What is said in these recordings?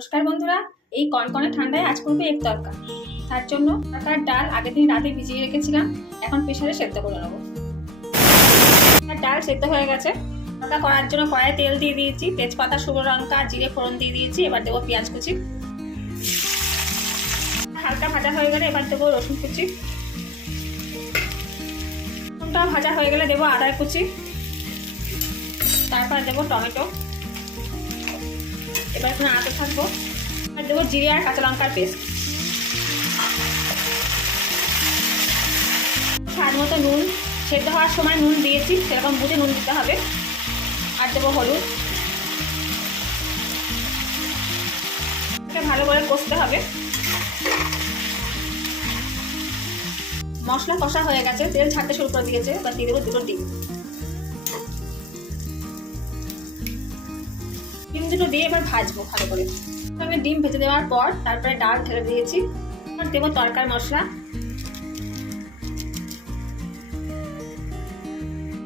নমস্কার বন্ধুরা, এই কনকনে ঠান্ডায় আজ করবে এক তরকা। তার জন্য তরকার ডাল আগের দিন রাতে ভিজিয়ে রেখেছিলাম, এখন প্রেসারে সেদ্ধ করে নেবো। ডাল সেদ্ধ হয়ে গেছে। তরকা করার জন্য কড়াইয়ে তেল দিয়ে দিয়েছি, তেজপাতা, শুকনো লঙ্কা, জিরে ফোড়ন দিয়ে দিয়েছি। এবার দেবো পেঁয়াজ কুচি। হালকা ভাজা হয়ে গেলে এবার দেবো রসুন কুচি। রসুনটা ভাজা হয়ে গেলে দেবো আদা কুচি, তারপর দেবো টমেটো। এবার এখানে আদা থাকবো, আর দেবো জিরে আর কাঁচা লঙ্কার পেস্ট। স্বাদ মতো নুন, সেদ্ধ হওয়ার সময় নুন দিয়েছি, সেরকম বুঝে নুন দিতে হবে। আর দেবো হলুদ। ভালো করে কষতে হবে। মশলা কষা হয়ে গেছে, তেল ছাড়তে শুরু করে দিয়েছে। এবার দিয়ে দেবো দুটো ডিম। ডিম দুটো দিয়ে এবার ভাজবো ভালো করে। আমি ডিম ভেজে দেওয়ার পর তারপরে ডাল ঢেলে দিয়েছি। এবার দেবো তরকার মশলা।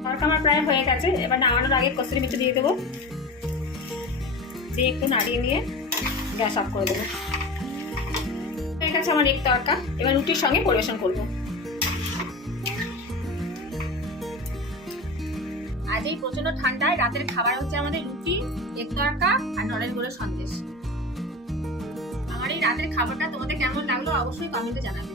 তরকা আমার প্রায় হয়ে গেছে। এবার নামানোর আগে কসুরি মেথি দিয়ে দেবো, দিয়ে একটু নাড়িয়ে নিয়ে গ্যাস অফ করে দেবো। হয়ে গেছে আমার এক তরকা। এবার রুটির সঙ্গে পরিবেশন করবো। আজ এই প্রচন্ড ঠান্ডায় রাতের খাবার হচ্ছে আমাদের রুটি, এক তরকা আর নলেন গুঁড়োর সন্দেশ। আমার এই রাতের খাবারটা তোমাদের কেমন লাগলো অবশ্যই কমেন্টে জানাবে।